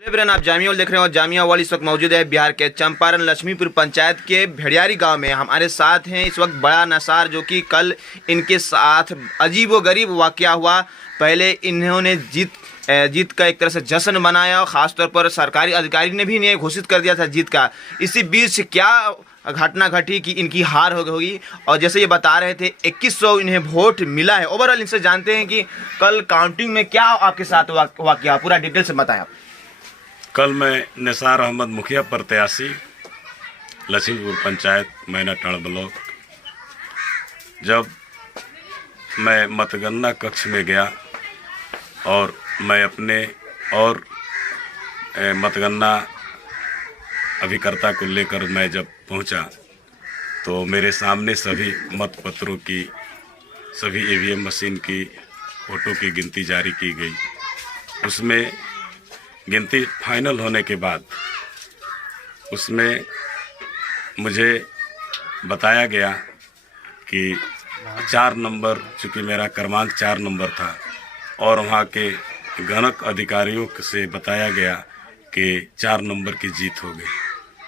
Brain आप जामिया देख रहे हो। जामिया वाली इस वक्त मौजूद है बिहार के चंपारण लक्ष्मीपुर पंचायत के भेड़ियारी गांव में। हमारे साथ हैं इस वक्त बड़ा नसार, जो कि कल इनके साथ अजीबोगरीब वाकया हुआ। पहले इन्होंने जीत का एक तरह से जश्न मनाया, खासतौर पर सरकारी अधिकारी ने भी इन्हें घोषित कर दिया था जीत का। इसी बीच क्या घटना घटी कि इनकी हार हो गई होगी। और जैसे ये बता रहे थे 2100 इन्हें वोट मिला है। ओवरऑल इनसे जानते हैं कि कल काउंटिंग में क्या आपके साथ वाकया, पूरा डिटेल से बताएं आप। कल मैं निसार अहमद मुखिया प्रत्याशी लक्ष्मीपुर पंचायत मैनाटाड़ ब्लॉक, जब मैं मतगणना कक्ष में गया और मैं अपने और मतगणना अभिकर्ता को लेकर मैं जब पहुंचा तो मेरे सामने सभी मतपत्रों की, सभी ईवीएम मशीन की फोटो की गिनती जारी की गई। उसमें गिनती फाइनल होने के बाद उसमें मुझे बताया गया कि 4 नंबर, चूँकि मेरा क्रमांक 4 नंबर था, और वहाँ के गणक अधिकारियों से बताया गया कि 4 नंबर की जीत हो गई।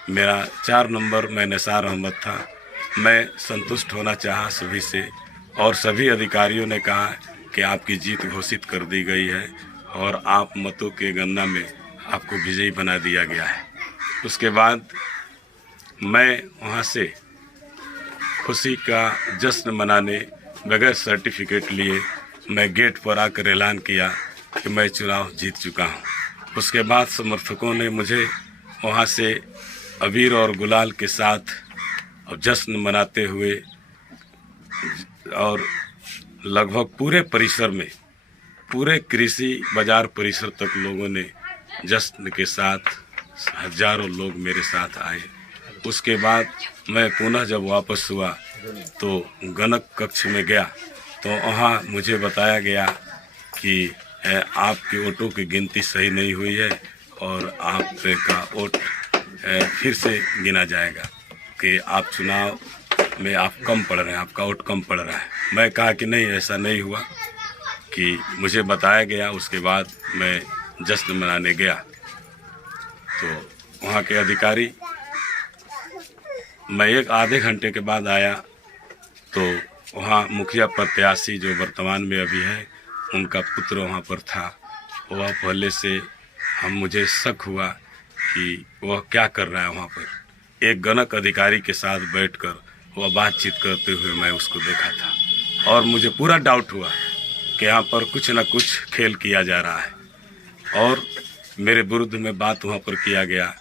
मेरा 4 नंबर, मैं निसार अहमद था। मैं संतुष्ट होना चाहा सभी से, और सभी अधिकारियों ने कहा कि आपकी जीत घोषित कर दी गई है और आप मतों के गणना में आपको विजयी बना दिया गया है। उसके बाद मैं वहाँ से खुशी का जश्न मनाने बगैर सर्टिफिकेट लिए मैं गेट पर आकर ऐलान किया कि मैं चुनाव जीत चुका हूँ। उसके बाद समर्थकों ने मुझे वहाँ से अबीर और गुलाल के साथ और जश्न मनाते हुए, और लगभग पूरे परिसर में, पूरे कृषि बाजार परिसर तक लोगों ने जश्न के साथ, हजारों लोग मेरे साथ आए। उसके बाद मैं पुनः जब वापस हुआ तो गणक कक्ष में गया तो वहाँ मुझे बताया गया कि आपकी वोटों की गिनती सही नहीं हुई है और आपका वोट फिर से गिना जाएगा, कि आप चुनाव में आप कम पड़ रहे हैं, आपका वोट कम पड़ रहा है। मैं कहा कि नहीं, ऐसा नहीं हुआ, कि मुझे बताया गया। उसके बाद मैं जश्न मनाने गया तो वहाँ के अधिकारी, मैं एक आधे घंटे के बाद आया तो वहाँ मुखिया प्रत्याशी जो वर्तमान में अभी है, उनका पुत्र वहाँ पर था। वह पहले से मुझे शक हुआ कि वह क्या कर रहा है वहाँ पर। एक गणक अधिकारी के साथ बैठकर वह बातचीत करते हुए मैं उसको देखा था, और मुझे पूरा डाउट हुआ कि यहाँ पर कुछ न कुछ खेल किया जा रहा है। और मेरे विरुद्ध में बात वहाँ पर किया गया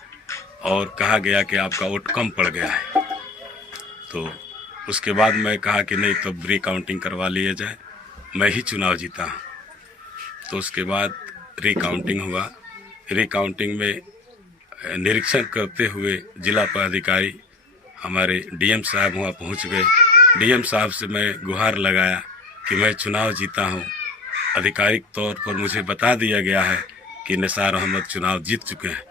और कहा गया कि आपका वोट कम पड़ गया है। तो उसके बाद मैं कहा कि नहीं, तब रिकाउंटिंग करवा लिया जाए, मैं ही चुनाव जीता हूँ। तो उसके बाद रिकाउंटिंग हुआ। रिकाउंटिंग में निरीक्षण करते हुए जिला पदाधिकारी हमारे डीएम साहब वहाँ पहुँच गए। डीएम साहब से मैं गुहार लगाया कि मैं चुनाव जीता हूँ। आधिकारिक तौर पर मुझे बता दिया गया है कि निसार अहमद चुनाव जीत चुके हैं।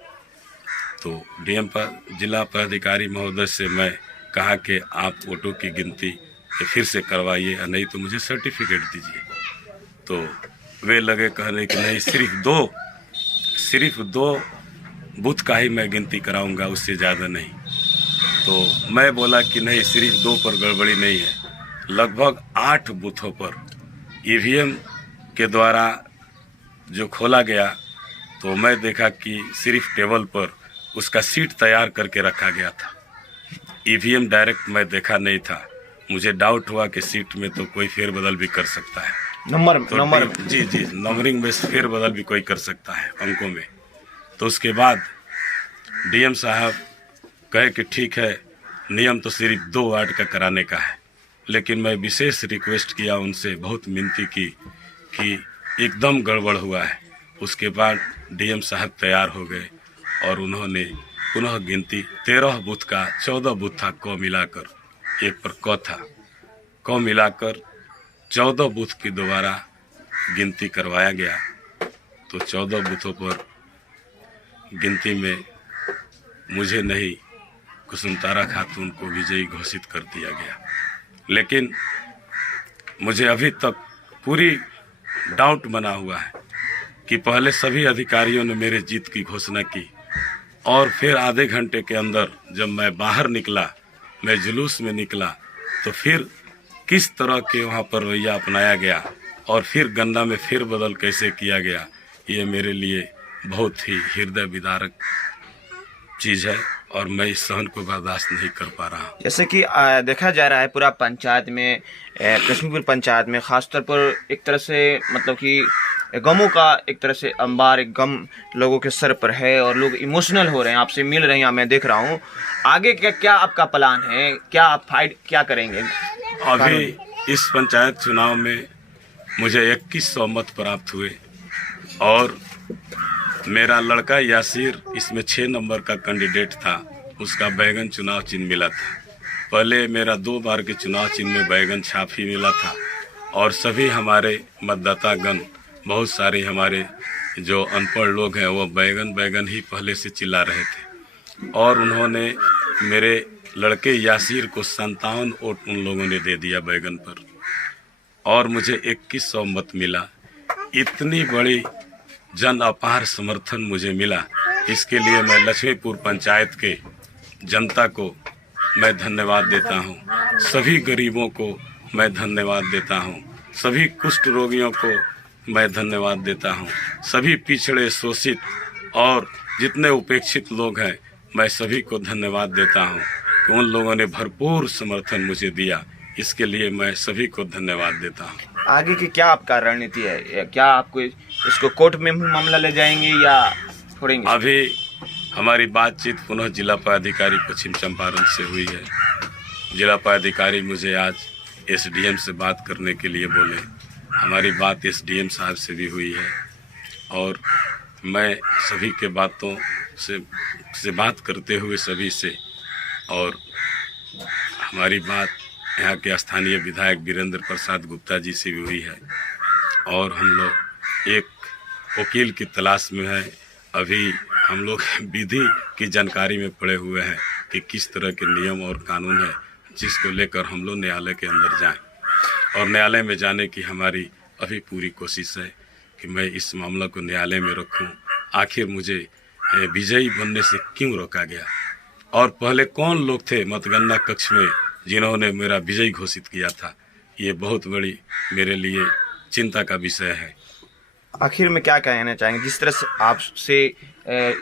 तो डीएम पर जिला पदाधिकारी महोदय से मैं कहा कि आप वोटों की गिनती फिर से करवाइए, नहीं तो मुझे सर्टिफिकेट दीजिए। तो वे लगे कहने कि नहीं, सिर्फ दो बूथ का ही मैं गिनती कराऊंगा, उससे ज़्यादा नहीं। तो मैं बोला कि नहीं, सिर्फ 2 पर गड़बड़ी नहीं है, लगभग 8 बूथों पर ईवीएम के द्वारा जो खोला गया तो मैं देखा कि सिर्फ टेबल पर उसका सीट तैयार करके रखा गया था। ईवीएम डायरेक्ट मैं देखा नहीं था। मुझे डाउट हुआ कि सीट में तो कोई फेरबदल भी कर सकता है, नंबर जी नंबरिंग में फेरबदल भी कोई कर सकता है, अंकों में। तो उसके बाद डीएम साहब कहे कि ठीक है, नियम तो सिर्फ 2 वार्ड का कराने का है, लेकिन मैं विशेष रिक्वेस्ट किया उनसे, बहुत मिनती की कि एकदम गड़बड़ हुआ है। उसके बाद डीएम साहब तैयार हो गए और उन्होंने पुनः गिनती 13 बूथ का, 14 बूथ था को मिलाकर, एक पर क था, को मिलाकर 14 बूथ की दोबारा गिनती करवाया गया। तो 14 बूथों पर गिनती में मुझे नहीं, कुसुमतारा खातून को विजयी घोषित कर दिया गया। लेकिन मुझे अभी तक पूरी डाउट बना हुआ है कि पहले सभी अधिकारियों ने मेरे जीत की घोषणा की और फिर आधे घंटे के अंदर जब मैं बाहर निकला, मैं जुलूस में निकला, तो फिर किस तरह के वहाँ पर रवैया अपनाया गया और फिर गन्ना में फिर बदल कैसे किया गया, ये मेरे लिए बहुत ही हृदय विदारक चीज़ है और मैं इस सहन को बर्दाश्त नहीं कर पा रहा हूँ। जैसे कि देखा जा रहा है पूरा पंचायत में, लक्ष्मीपुर पंचायत में खासतौर पर एक तरह से मतलब कि गमों का एक तरह से अंबार, एक गम लोगों के सर पर है और लोग इमोशनल हो रहे हैं, आपसे मिल रहे हैं, मैं देख रहा हूँ। आगे क्या आपका प्लान है, क्या आप फाइट क्या करेंगे? अभी इस पंचायत चुनाव में मुझे 2100 मत प्राप्त हुए और मेरा लड़का यासिर इसमें 6 नंबर का कैंडिडेट था, उसका बैगन चुनाव चिन्ह मिला था। पहले मेरा 2 बार के चुनाव चिन्ह में बैगन छाप ही मिला था और सभी हमारे मतदातागण, बहुत सारे हमारे जो अनपढ़ लोग हैं वो बैगन बैगन ही पहले से चिल्ला रहे थे और उन्होंने मेरे लड़के यासिर को 57 वोट उन लोगों ने दे दिया बैगन पर और मुझे 2100 मत मिला। इतनी बड़ी जन अपार समर्थन मुझे मिला, इसके लिए मैं लक्ष्मीपुर पंचायत के जनता को मैं धन्यवाद देता हूँ, सभी गरीबों को मैं धन्यवाद देता हूँ, सभी कुष्ठ रोगियों को मैं धन्यवाद देता हूँ, सभी पिछड़े शोषित और जितने उपेक्षित लोग हैं मैं सभी को धन्यवाद देता हूँ कि उन लोगों ने भरपूर समर्थन मुझे दिया, इसके लिए मैं सभी को धन्यवाद देता हूँ। आगे की क्या आपका रणनीति है? क्या आपको इसको कोर्ट में मामला ले जाएंगे या छोड़ेंगे? अभी हमारी बातचीत पुनः जिला पदाधिकारी पश्चिम चंपारण से हुई है। जिला पदाधिकारी मुझे आज एसडीएम से बात करने के लिए बोले, हमारी बात एसडीएम साहब से भी हुई है और मैं सभी के बातों से बात करते हुए सभी से, और हमारी बात यहाँ के स्थानीय विधायक वीरेंद्र प्रसाद गुप्ता जी से भी हुई है और हम लोग एक वकील की तलाश में हैं। अभी हम लोग विधि की जानकारी में पड़े हुए हैं कि किस तरह के नियम और कानून है जिसको लेकर हम लोग न्यायालय के अंदर जाएं और न्यायालय में जाने की हमारी अभी पूरी कोशिश है कि मैं इस मामला को न्यायालय में रखूं। आखिर मुझे विजयी बनने से क्यों रोका गया और पहले कौन लोग थे मतगणना कक्ष में जिन्होंने मेरा विजयी घोषित किया था, ये बहुत बड़ी मेरे लिए चिंता का विषय है। आखिर में क्या कहना चाहेंगे? जिस तरह से आपसे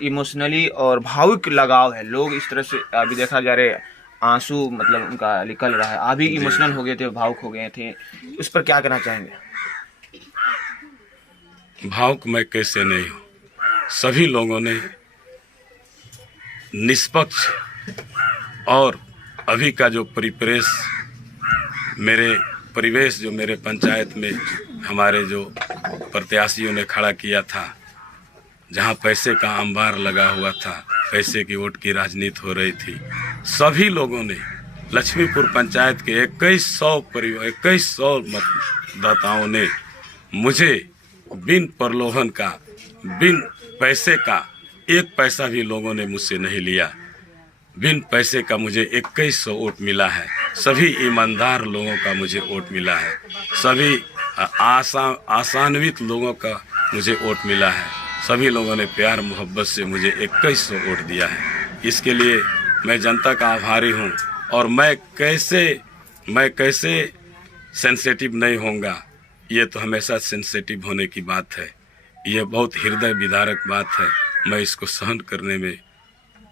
इमोशनली और भावुक लगाव है, लोग इस तरह से अभी देखा जा रहे आंसू मतलब उनका निकल रहा है, अभी इमोशनल हो गए थे, भावुक हो गए थे, उस पर क्या कहना चाहेंगे? भावुक मैं कैसे नहीं हूँ, सभी लोगों ने निष्पक्ष और अभी का जो परिवेश जो मेरे पंचायत में हमारे जो प्रत्याशियों ने खड़ा किया था, जहाँ पैसे का अंबार लगा हुआ था, पैसे की वोट की राजनीति हो रही थी, सभी लोगों ने लक्ष्मीपुर पंचायत के 2100 मतदाताओं ने मुझे बिन प्रलोभन का, बिन पैसे का, 1 पैसा भी लोगों ने मुझसे नहीं लिया, बिन पैसे का मुझे 2100 वोट मिला है। सभी ईमानदार लोगों का मुझे वोट मिला है, सभी आसान्वित लोगों का मुझे वोट मिला है, सभी लोगों ने प्यार मोहब्बत से मुझे 2100 वोट दिया है। इसके लिए मैं जनता का आभारी हूँ और मैं कैसे सेंसिटिव नहीं होऊंगा, ये तो हमेशा सेंसिटिव होने की बात है, ये बहुत हृदय विदारक बात है। मैं इसको सहन करने में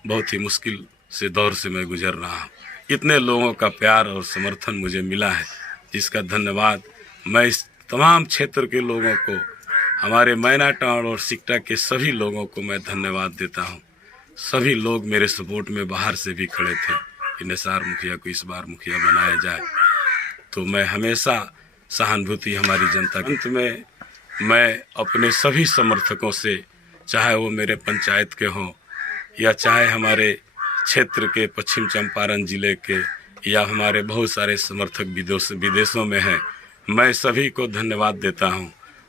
बहुत ही मुश्किल से दौर से मैं गुजर रहा हूँ। इतने लोगों का प्यार और समर्थन मुझे मिला है, जिसका धन्यवाद मैं इस तमाम क्षेत्र के लोगों को, हमारे मैनाटांड़ और सिकटा के सभी लोगों को मैं धन्यवाद देता हूँ। सभी लोग मेरे सपोर्ट में बाहर से भी खड़े थे कि निसार मुखिया को इस बार मुखिया बनाया जाए, तो मैं हमेशा सहानुभूति हमारी जनता। अंत में मैं अपने सभी समर्थकों से, चाहे वो मेरे पंचायत के हों या चाहे हमारे क्षेत्र के पश्चिम चंपारण जिले के या हमारे बहुत सारे समर्थक विदेशों में हैं, मैं सभी को धन्यवाद देता हूं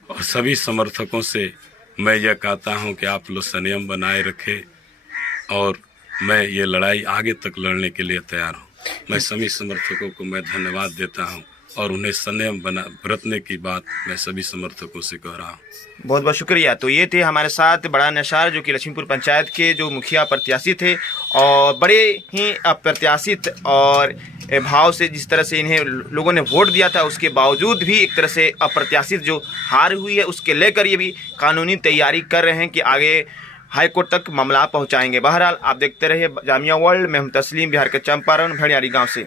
और सभी समर्थकों से मैं यह कहता हूं कि आप लोग संयम बनाए रखें और मैं ये लड़ाई आगे तक लड़ने के लिए तैयार हूं। मैं सभी समर्थकों को मैं धन्यवाद देता हूं और उन्हें संयम बरतने की बात मैं सभी समर्थकों से कह रहा हूँ। बहुत बहुत शुक्रिया। तो ये थे हमारे साथ बड़ा नसार, जो कि लक्ष्मीपुर पंचायत के जो मुखिया प्रत्याशी थे, और बड़े ही अप्रत्याशित और भाव से जिस तरह से इन्हें लोगों ने वोट दिया था, उसके बावजूद भी एक तरह से अप्रत्याशित जो हार हुई है उसके लेकर ये भी कानूनी तैयारी कर रहे हैं कि आगे हाई कोर्ट तक मामला पहुंचाएंगे। बहरहाल आप देखते रहिए जामिया वर्ल्ड में। हम तस्लीम, बिहार के चंपारण भड़ियारी गाँव से।